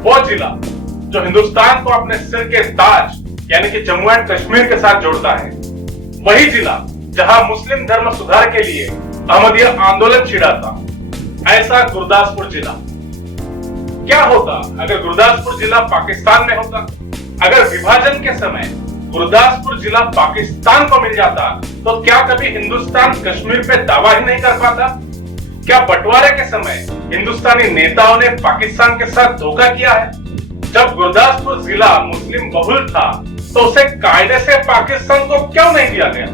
वो जिला जो हिंदुस्तान को अपने सिर के ताज यानी कि जम्मू एंड कश्मीर के साथ जोड़ता है, वही जिला जहां मुस्लिम धर्म सुधार के लिए अहमदिया आंदोलन छिड़ा था, ऐसा गुरदासपुर जिला। क्या होता अगर गुरदासपुर जिला पाकिस्तान में होता? अगर विभाजन के समय गुरदासपुर जिला पाकिस्तान को मिल जाता तो क्या कभी हिंदुस्तान कश्मीर पे दावा ही नहीं कर पाता? क्या बंटवारे के समय हिंदुस्तानी नेताओं ने पाकिस्तान के साथ धोखा किया है? जब गुरदासपुर जिला मुस्लिम बहुल था तो उसे कायदे से पाकिस्तान को क्यों नहीं दिया गया?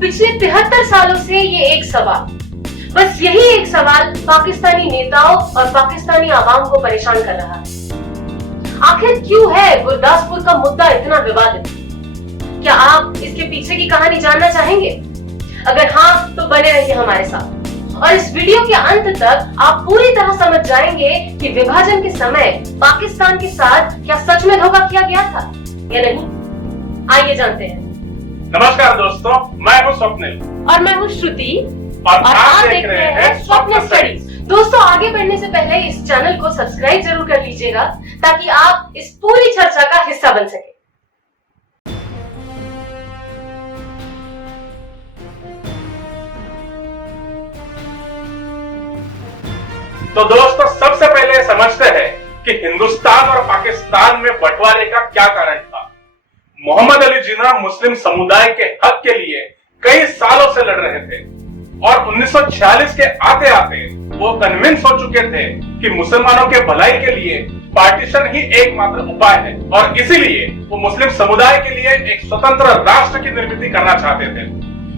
पिछले 73 सालों से ये एक सवाल, बस यही एक सवाल पाकिस्तानी नेताओं और पाकिस्तानी आवाम को परेशान कर रहा है। आखिर क्यों है गुरदासपुर का मुद्दा इतना विवादित? क्या आप इसके पीछे की कहानी जानना चाहेंगे? अगर हाँ तो बने रहिए हमारे साथ और इस वीडियो के अंत तक आप पूरी तरह समझ जाएंगे कि विभाजन के समय पाकिस्तान के साथ क्या सच में धोखा किया गया था या नहीं। आइए जानते हैं। नमस्कार दोस्तों, मैं हूं स्वप्निल और मैं हूं श्रुति और आप देख रहे हैं स्वप्न स्टडीज। दोस्तों, आगे बढ़ने से पहले इस चैनल को सब्सक्राइब जरूर कर लीजिएगा ताकि आप इस पूरी चर्चा का हिस्सा बन सके। तो दोस्तों, सबसे पहले समझते हैं कि हिंदुस्तान और पाकिस्तान में बंटवारे का क्या कारण था। मोहम्मद अली जिन्ना मुस्लिम समुदाय के हक के लिए कई सालों से लड़ रहे थे और 1946 के आते आते वो कन्विंस हो चुके थे कि मुसलमानों के भलाई के लिए पार्टीशन ही एकमात्र उपाय है और इसीलिए वो मुस्लिम समुदाय के लिए एक स्वतंत्र राष्ट्र की निर्मित करना चाहते थे।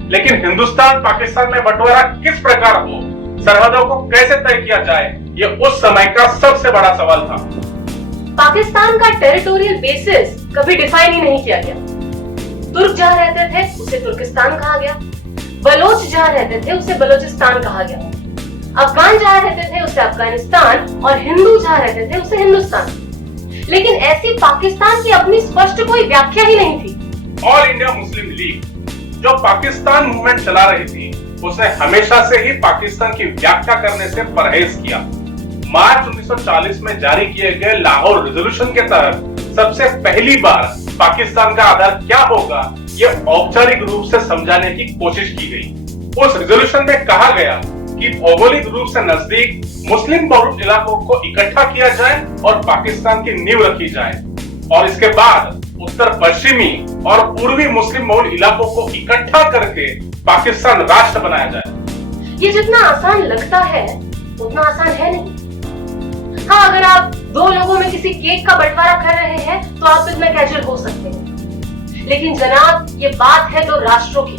लेकिन हिंदुस्तान पाकिस्तान में बंटवारा किस प्रकार हो, सरहदों को कैसे तय किया जाए, ये उस समय का सबसे बड़ा सवाल था। पाकिस्तान का टेरिटोरियल बेसिस कभी डिफाइन ही नहीं किया गया। तुर्क जहां रहते थे उसे तुर्किस्तान कहा गया, बलोच जहां रहते थे उसे बलोचिस्तान कहा गया, अफगान जहां रहते थे उसे अफगानिस्तान और हिंदू जहां रहते थे उसे हिंदुस्तान। लेकिन ऐसी पाकिस्तान की अपनी स्पष्ट कोई व्याख्या ही नहीं थी। ऑल इंडिया मुस्लिम लीग जो पाकिस्तान मूवमेंट चला रही थी, उसने हमेशा से ही पाकिस्तान की व्याख्या करने से परहेज किया। मार्च 1940 में जारी किए गए लाहौर रेजोल्यूशन के तहत सबसे पहली बार पाकिस्तान का आधार क्या होगा, यह औपचारिक रूप से समझाने की कोशिश की गई। उस रेजोल्यूशन में कहा गया कि भौगोलिक रूप से नजदीक मुस्लिम बहुल इलाकों को इकट्ठा किया जाए और पाकिस्तान की नींव रखी जाए और इसके बाद उत्तर पश्चिमी और पूर्वी मुस्लिम बहुल इलाकों को इकट्ठा करके पाकिस्तान राष्ट्र बनाया जाए। ये जितना आसान लगता है उतना आसान है नहीं। हाँ, अगर आप दो लोगों में किसी केक का बंटवारा कर रहे हैं तो आप इतना कैजुअल हो सकते हैं, लेकिन जनाब ये बात है दो राष्ट्रों की,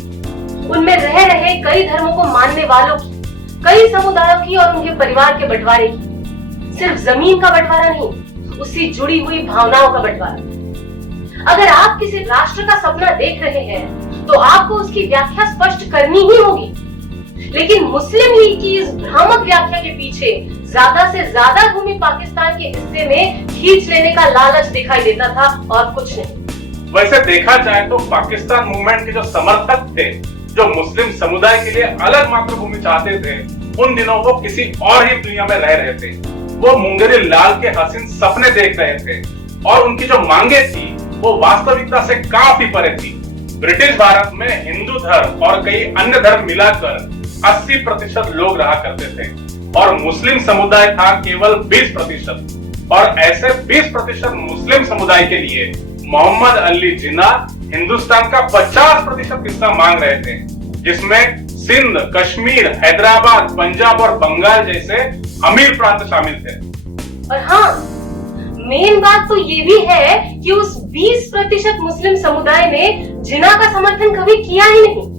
उनमें रह रहे कई धर्मों को मानने वालों की, कई समुदायों की और उनके परिवार के बंटवारे की। सिर्फ जमीन का बंटवारा नहीं, उससे जुड़ी हुई भावनाओं का बंटवारा। अगर आप किसी राष्ट्र का सपना देख रहे हैं तो आपको उसकी व्याख्या स्पष्ट करनी ही होगी। लेकिन मुस्लिम लीग की इस भ्रामक व्याख्या के पीछे ज्यादा से ज्यादा भूमि पाकिस्तान के हिस्से में खींच लेने का लालच दिखाई देता था और कुछ नहीं। वैसे देखा जाए तो पाकिस्तान मूवमेंट के जो समर्थक थे, जो मुस्लिम समुदाय के लिए अलग मातृभूमि चाहते थे, उन दिनों वो किसी और ही दुनिया में रह रहे थे। वो मुंगेरी लाल के हसीन सपने देख रहे थे और उनकी जो मांगे थी वो वास्तविकता से काफी परे थी। ब्रिटिश भारत में हिंदू धर्म और कई अन्य धर्म मिलाकर 80% लोग रहा करते थे और मुस्लिम समुदाय था केवल 20% और ऐसे 20% मुस्लिम समुदाय के लिए मोहम्मद अली जिन्ना हिंदुस्तान का 50% हिस्सा मांग रहे थे, जिसमें सिंध, कश्मीर, हैदराबाद, पंजाब और बंगाल जैसे अमीर प्रांत शामिल थे। और हाँ, मेन बात तो ये भी है कि उस 20% मुस्लिम समुदाय ने जिन्ना का समर्थन कभी किया ही नहीं।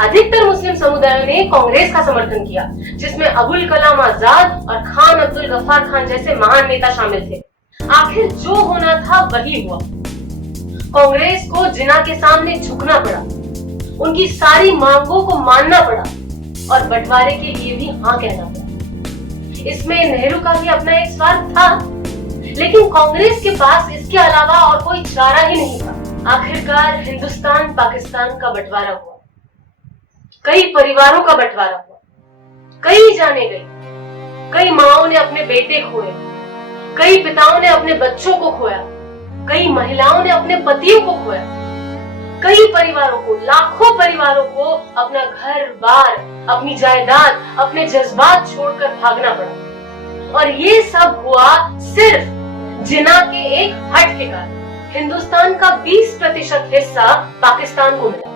अधिकतर मुस्लिम समुदायों ने कांग्रेस का समर्थन किया, जिसमें अबुल कलाम आजाद और खान अब्दुल गफ्फार खान जैसे महान नेता शामिल थे। आखिर जो होना था वही हुआ। कांग्रेस को जिन्ना के सामने झुकना पड़ा, उनकी सारी मांगों को मानना पड़ा और बंटवारे के लिए भी हाँ कहना पड़ा। इसमें नेहरू का भी अपना एक स्वार्थ था, लेकिन कांग्रेस के पास इसके अलावा और कोई चारा ही नहीं था। आखिरकार हिंदुस्तान पाकिस्तान का बंटवारा हुआ, कई परिवारों का बंटवारा हुआ, कई जाने गए, कई माओं ने अपने बेटे खोए कई पिताओं ने अपने बच्चों को खोया, कई महिलाओं ने अपने पतियों को खोया, कई परिवारों को, लाखों परिवारों को अपना घर बार, अपनी जायदाद, अपने जज्बात छोड़कर भागना पड़ा। और ये सब हुआ सिर्फ जिना के एक हट के कारण। हिंदुस्तान का 20% हिस्सा पाकिस्तान को मिला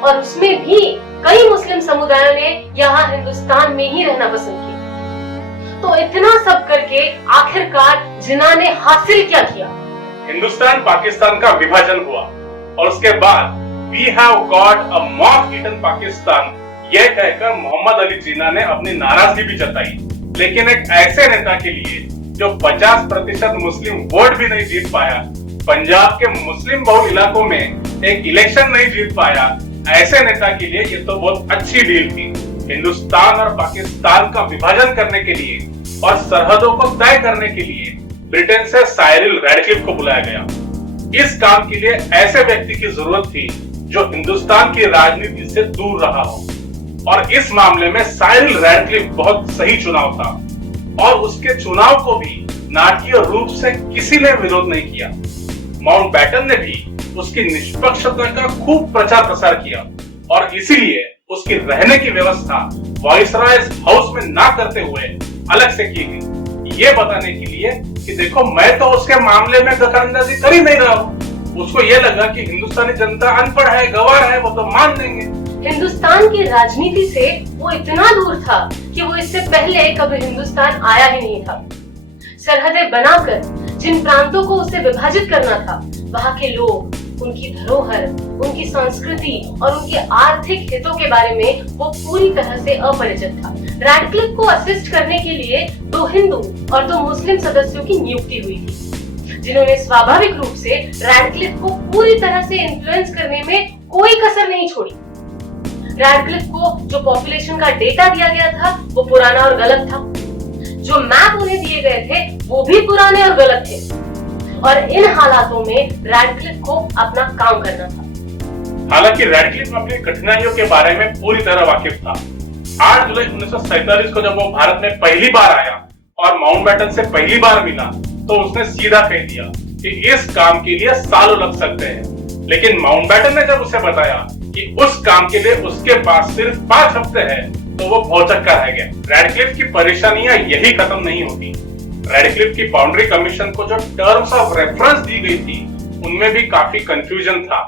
और उसमें भी कई मुस्लिम समुदायों ने यहाँ हिंदुस्तान में ही रहना पसंद किया। तो इतना सब करके आखिरकार जिन्ना ने हासिल क्या किया? हिंदुस्तान पाकिस्तान का विभाजन हुआ और उसके बाद we have got a mock eaten Pakistan, यह कहकर मोहम्मद अली जिन्ना ने अपनी नाराजगी भी जताई। लेकिन एक ऐसे नेता के लिए जो 50% मुस्लिम वोट भी नहीं जीत पाया, पंजाब के मुस्लिम बहुल इलाकों में एक इलेक्शन नहीं जीत पाया, ऐसे नेता के लिए ये तो बहुत अच्छी डील थी। हिंदुस्तान और पाकिस्तान का विभाजन करने के लिए और सरहदों को तय करने के लिए ब्रिटेन से साइरिल रैडक्लिफ को बुलाया गया। इस काम के लिए ऐसे व्यक्ति की जरूरत थी जो हिंदुस्तान की राजनीति से दूर रहा हो, और इस मामले में साइरिल रैडक्लिफ बहुत सही चुनाव था। और उसके चुनाव को भी नाटकीय रूप से किसी ने विरोध नहीं किया। माउंटबेटन ने भी उसकी निष्पक्षता का खूब प्रचार प्रसार किया और इसीलिए उसकी रहने की व्यवस्था वाइसरायज हाउस में ना करते हुए अलग से की गई, ये बताने के लिए कि देखो मैं तो उसके मामले में दखलंदाजी कर ही नहीं रहा हूँ। उसको ये लगा कि हिंदुस्तानी जनता अनपढ़ है, गवार है, वो तो मान लेंगे। हिंदुस्तान की राजनीति से वो इतना दूर था कि वो इससे पहले कभी हिंदुस्तान आया ही नहीं था। सरहदें बनाकर जिन प्रांतों को उसे विभाजित करना था, वहाँ के लोग, उनकी धरोहर, उनकी संस्कृति और उनके आर्थिक हितों के बारे में वो पूरी तरह से अपरिचित था। रैडक्लिफ को असिस्ट करने के लिए 2 हिंदू और 2 मुस्लिम सदस्यों की नियुक्ति हुई थी, जिन्होंने स्वाभाविक रूप से रैडक्लिफ को पूरी तरह से इन्फ्लुएंस करने में कोई कसर नहीं छोड़ी। रैडक्लिफ को जो पॉपुलेशन का डेटा दिया गया था वो पुराना और गलत था, जो मैप उन्हें दिए गए थे वो भी पुराने और गलत थे, और इन हालातों में रैडक्लिफ को अपना काम करना था। हालांकि रैडक्लिफ अपनी कठिनाइयों के बारे में पूरी तरह वाकिफ था। 8 जुलाई 1947 को जब वो भारत में पहली बार आया और माउंटबेटन से पहली बार मिला, तो उसने सीधा कह दिया कि इस काम के लिए सालों लग सकते हैं। लेकिन माउंटबेटन ने जब उसे बताया कि उस काम के लिए उसके पास सिर्फ 5 हफ्ते है, तो वो भौचक्का रह गया। रैडक्लिफ की परेशानियां यही खत्म नहीं होती। रैडक्लिफ की बाउंड्री कमीशन को जो टर्म्स ऑफ रेफरेंस दी गई थी, उनमें भी काफी कंफ्यूजन था।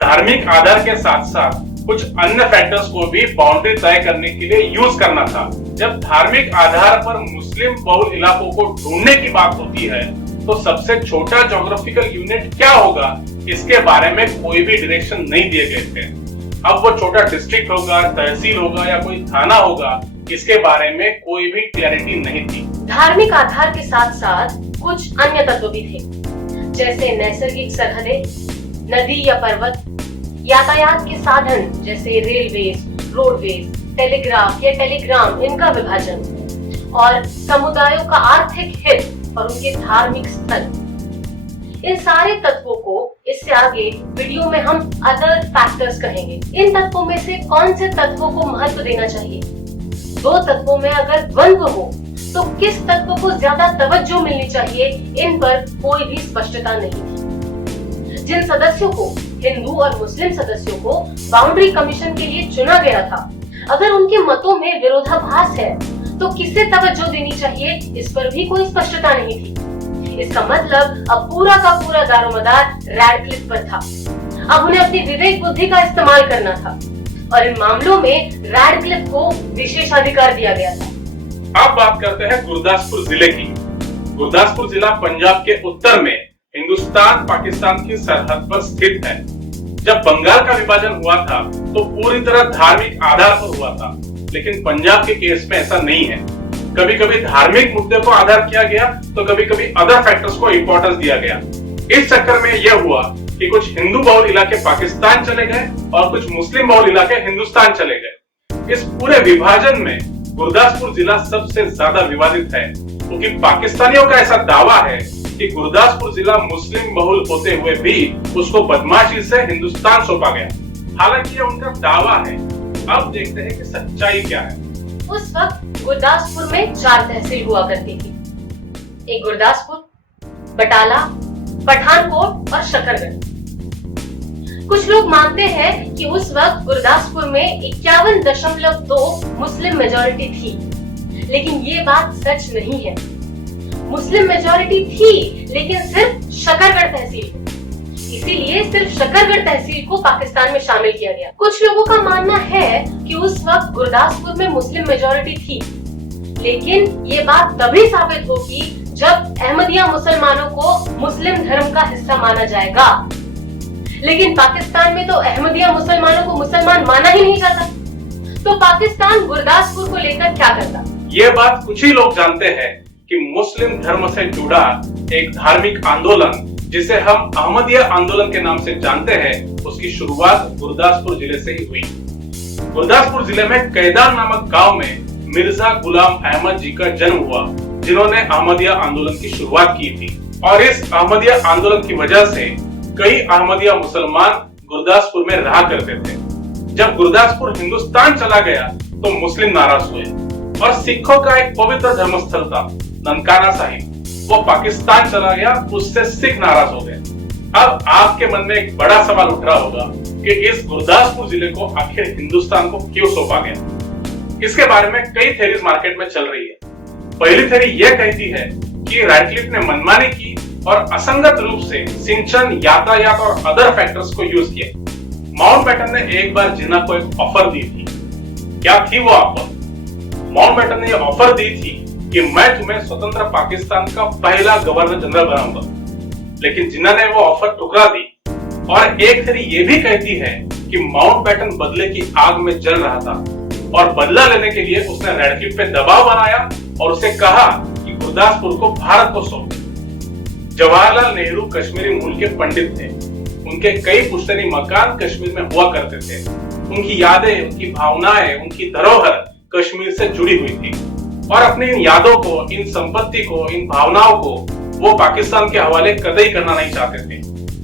धार्मिक आधार के साथ साथ कुछ अन्य फैक्टर्स को भी बाउंड्री तय करने के लिए यूज करना था। जब धार्मिक आधार पर मुस्लिम बहुल इलाकों को ढूंढने की बात होती है, तो सबसे छोटा ज्योग्राफिकल यूनिट क्या होगा, इसके बारे में कोई भी डायरेक्शन नहीं दिए गए थे। अब वो छोटा डिस्ट्रिक्ट होगा, तहसील होगा या कोई थाना होगा, इसके बारे में कोई भी क्लैरिटी नहीं थी। धार्मिक आधार के साथ साथ कुछ अन्य तत्व भी थे, जैसे नैसर्गिक सरहदें, नदी या पर्वत, यातायात के साधन जैसे रेलवेज, रोडवेज, टेलीग्राफ या टेलीग्राम, इनका विभाजन, और समुदायों का आर्थिक हित और उनके धार्मिक स्थल। इन सारे तत्वों को इससे आगे वीडियो में हम अदर फैक्टर्स कहेंगे। इन तत्वों में से कौन से तत्वों को महत्व देना चाहिए, 2 तत्वों में अगर द्वंद्व हो तो किस तत्व को ज्यादा तवज्जो मिलनी चाहिए, इन पर कोई भी स्पष्टता नहीं थी। जिन सदस्यों को, हिंदू और मुस्लिम सदस्यों को बाउंड्री कमीशन के लिए चुना गया था, अगर उनके मतों में विरोधाभास है तो किसे तवज्जो देनी चाहिए, इस पर भी कोई स्पष्टता नहीं थी। इसका मतलब अब पूरा का पूरा दारोमदार रैडक्लिफ पर था। अब उन्हें अपनी विवेक बुद्धि का इस्तेमाल करना था और इन मामलों में रैडक्लिफ को विशेषाधिकार दिया गया था। अब बात करते हैं गुरदासपुर जिले की। गुरदासपुर जिला पंजाब के उत्तर में हिंदुस्तान पाकिस्तान की सरहद पर स्थित है। जब बंगाल का विभाजन हुआ था तो पूरी तरह धार्मिक आधार पर हुआ था, लेकिन पंजाब के केस में ऐसा नहीं है। कभी कभी धार्मिक मुद्दे को आधार किया गया तो कभी कभी अदर फैक्टर्स को इंपॉर्टेंस दिया गया। इस चक्कर में यह हुआ कि कुछ हिंदू बहुल इलाके पाकिस्तान चले गए और कुछ मुस्लिम बहुल इलाके हिंदुस्तान चले गए। इस पूरे विभाजन में गुरदासपुर जिला सबसे ज्यादा विवादित है, क्योंकि पाकिस्तानियों का ऐसा दावा है कि गुरदासपुर जिला मुस्लिम बहुल होते हुए भी उसको बदमाशी से हिंदुस्तान सौंपा गया। हालांकि ये उनका दावा है। अब देखते हैं कि सच्चाई क्या है। उस वक्त गुरदासपुर में 4 तहसील हुआ करती थी। एक गुरदासपुर, बटाला, पठानकोट और शकरगढ़। कुछ लोग मानते हैं कि उस वक्त गुरदासपुर में 51.2 मुस्लिम मेजॉरिटी थी, लेकिन ये बात सच नहीं है। मुस्लिम मेजॉरिटी थी, लेकिन सिर्फ शकरगढ़ तहसील में। इसीलिए सिर्फ शकरगढ़ तहसील को पाकिस्तान में शामिल किया गया। कुछ लोगों का मानना है कि उस वक्त गुरदासपुर में मुस्लिम मेजॉरिटी थी, लेकिन ये बात तभी साबित होगी जब अहमदिया मुसलमानों को मुस्लिम धर्म का हिस्सा माना जाएगा। लेकिन पाकिस्तान में तो अहमदिया मुसलमानों को मुसलमान माना ही नहीं जाता, तो पाकिस्तान गुरदासपुर को लेकर क्या करता? ये बात कुछ ही लोग जानते हैं कि मुस्लिम धर्म से जुड़ा एक धार्मिक आंदोलन, जिसे हम अहमदिया आंदोलन के नाम से जानते हैं, उसकी शुरुआत गुरदासपुर जिले से ही हुई। गुरदासपुर जिले में कैदार नामक गांव में मिर्जा गुलाम अहमद जी का जन्म हुआ, जिन्होंने अहमदिया आंदोलन की शुरुआत की थी। और इस अहमदिया आंदोलन की वजह से कई अहमदिया मुसलमान गुरदासपुर में रहा करते थे। जब गुरदासपुर हिंदुस्तान चला गया तो मुस्लिम नाराज हुए और सिखों का एक पवित्र धर्मस्थल था ननकाना साहिब, वो पाकिस्तान चला गया, उससे सिख नाराज हो गए। अब आपके मन में एक बड़ा सवाल उठ रहा होगा कि इस गुरदासपुर जिले को आखिर हिंदुस्तान को क्यों सौंपा गया। इसके बारे में कई थ्योरीज मार्केट में चल रही है। पहली थ्योरी यह कहती है कि रैडक्लिफ ने मनमानी की और असंगत रूप से सिंचन, यातायात और अदर फैक्टर्स को यूज किया। माउंटबेटन ने एक बार जिन्ना को एक ऑफर दी थी। क्या थी वो ऑफर? माउंटबेटन ने ऑफर दी थी कि मैं तुम्हें स्वतंत्र पाकिस्तान का पहला गवर्नर जनरल बनाऊंगा, लेकिन जिन्ना ने वो ऑफर ठुकरा दी। और एक थ्योरी ये भी कहती है कि माउंटबेटन बदले की आग में जल रहा था और बदला लेने के लिए उसने रैडक्लिफ पे दबाव बनाया और उसे कहा कि गुरदासपुर को भारत को सौंप। जवाहरलाल नेहरू कश्मीरी मूल के पंडित थे। उनके कई पुश्तैनी मकान कश्मीर में हुआ करते थे। उनकी यादें, उनकी भावनाएं, उनकी धरोहर कश्मीर से जुड़ी हुई थी और अपनी इन यादों को, इन संपत्ति को, इन भावनाओं को वो पाकिस्तान के हवाले कतई करना नहीं चाहते थे।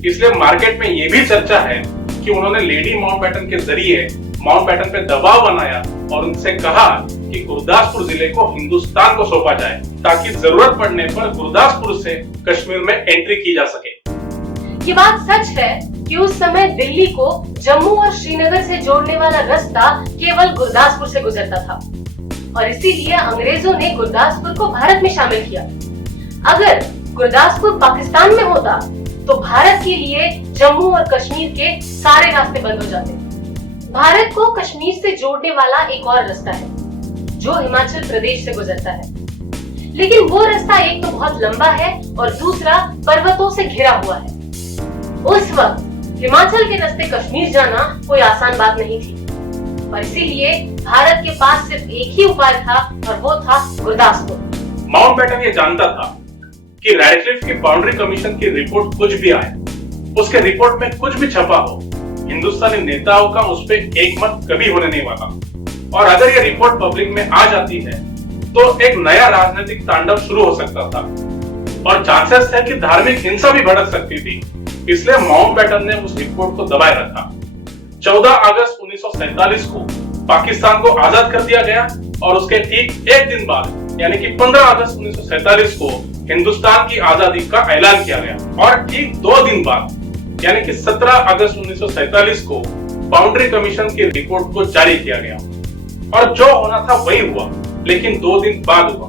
इसलिए मार्केट में ये भी चर्चा है कि उन्होंने लेडी माउंटबेटन के जरिए माउंटबेटन पे दबाव बनाया और उनसे कहा कि गुरदासपुर जिले को हिंदुस्तान को सौंपा जाए, ताकि जरूरत पड़ने पर गुरदासपुर से कश्मीर में एंट्री की जा सके। ये बात सच है कि उस समय दिल्ली को जम्मू और श्रीनगर से जोड़ने वाला रास्ता केवल गुरदासपुर से गुजरता था और इसीलिए अंग्रेजों ने गुरदासपुर को भारत में शामिल किया। अगर गुरदासपुर पाकिस्तान में होता तो भारत के लिए जम्मू और कश्मीर के सारे रास्ते बंद हो जाते। भारत को कश्मीर से जोड़ने वाला एक और रास्ता है जो हिमाचल प्रदेश से गुजरता है, लेकिन वो रास्ता एक तो बहुत लंबा है और दूसरा पर्वतों से घिरा हुआ है। उस वक्त हिमाचल के रास्ते कश्मीर जाना कोई आसान बात नहीं थी और इसीलिए भारत के पास सिर्फ एक ही उपाय था और वो था गुरदासपुर। माउंटबेटन ये जानता था कि रैडक्लिफ की बाउंड्री कमीशन की रिपोर्ट कुछ भी आए, उसके रिपोर्ट में कुछ भी छपा हो, हिंदुस्तानी नेताओं का उस पर एक मत कभी होने नहीं वाला। और अगर ये रिपोर्ट पब्लिक में आ जाती है तो एक नया राजनीतिक तांडव शुरू हो सकता था और चांसेस थे कि धार्मिक हिंसा भी भड़क सकती थी। इसलिए माउंटबेटन ने उस रिपोर्ट को दबाए रखा। 14 अगस्त 1947 को पाकिस्तान को आजाद कर दिया गया और उसके ठीक एक दिन बाद यानी कि 15 अगस्त 1947 को हिंदुस्तान की आजादी का ऐलान किया गया और ठीक 2 दिन बाद यानी कि 17 अगस्त 1947 को बाउंड्री कमीशन की रिपोर्ट को जारी किया गया और जो होना था वही हुआ, लेकिन 2 दिन बाद हुआ।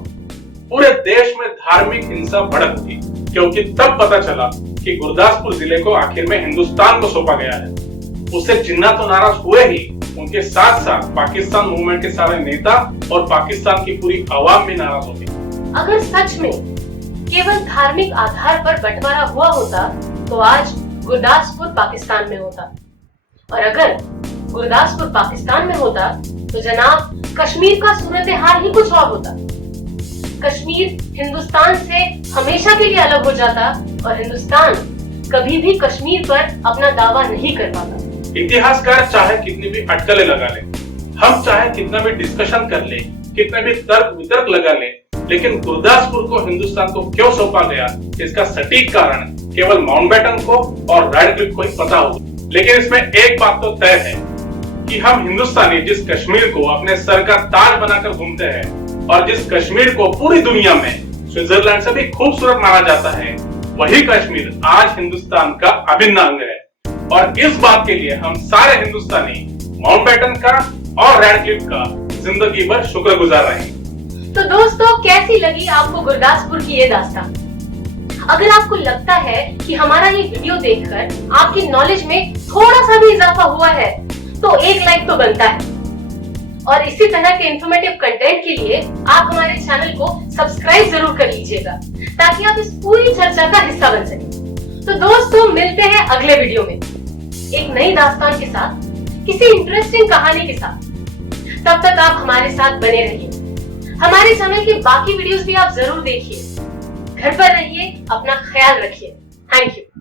पूरे देश में धार्मिक हिंसा भड़क थी क्योंकि तब पता चला कि गुरदासपुर जिले को आखिर में हिंदुस्तान को सौंपा गया है। उससे जिन्ना तो नाराज हुए ही, उनके साथ साथ पाकिस्तान मूवमेंट के सारे नेता और पाकिस्तान की पूरी आवाम भी नाराज हो गई। अगर सच में केवल धार्मिक आधार पर बंटवारा हुआ होता तो आज गुरदासपुर पाकिस्तान में होता, और अगर गुरदासपुर पाकिस्तान में होता तो जनाब कश्मीर का सूरत हाल ही कुछ और होता। कश्मीर हिंदुस्तान से हमेशा के लिए अलग हो जाता और हिंदुस्तान कभी भी कश्मीर पर अपना दावा नहीं कर पाता। इतिहासकार चाहे कितनी भी अटकलें लगा ले, हम चाहे कितना भी डिस्कशन कर ले, कितने भी तर्क वितर्क लगा ले, लेकिन गुरदासपुर को हिंदुस्तान को क्यों सौंपा गया, इसका सटीक कारण केवल माउंटबेटन को और रैडक्लिफ को ही पता होगा। लेकिन इसमें एक बात तो तय है कि हम हिंदुस्तानी जिस कश्मीर को अपने सर का ताज बनाकर घूमते हैं और जिस कश्मीर को पूरी दुनिया में स्विट्जरलैंड से भी खूबसूरत माना जाता है, वही कश्मीर आज हिंदुस्तान का अभिन्न अंग है। और इस बात के लिए हम सारे हिंदुस्तानी माउंटबेटन का और रेडक्लिफ का जिंदगी भर शुक्रगुजार रहे। तो दोस्तों, कैसी लगी आपको गुरदासपुर की ये दास्तान? अगर आपको लगता है कि हमारा ये वीडियो देखकर आपकी नॉलेज में थोड़ा सा भी इजाफा हुआ है, तो एक लाइक तो बनता है। और इसी तरह के इंफॉर्मेटिव कंटेंट के लिए आप हमारे चैनल को सब्सक्राइब जरूर कर लीजिएगा, ताकि आप इस पूरी चर्चा का हिस्सा बन सकें। तो दोस्तों, मिलते हैं अगले वीडियो में एक नई दास्तान के साथ, किसी इंटरेस्टिंग कहानी के साथ। तब तक आप हमारे साथ बने रहिए। हमारे चैनल के बाकी वीडियोस भी आप जरूर देखिए। घर पर रहिए, अपना ख्याल रखिए। Thank you.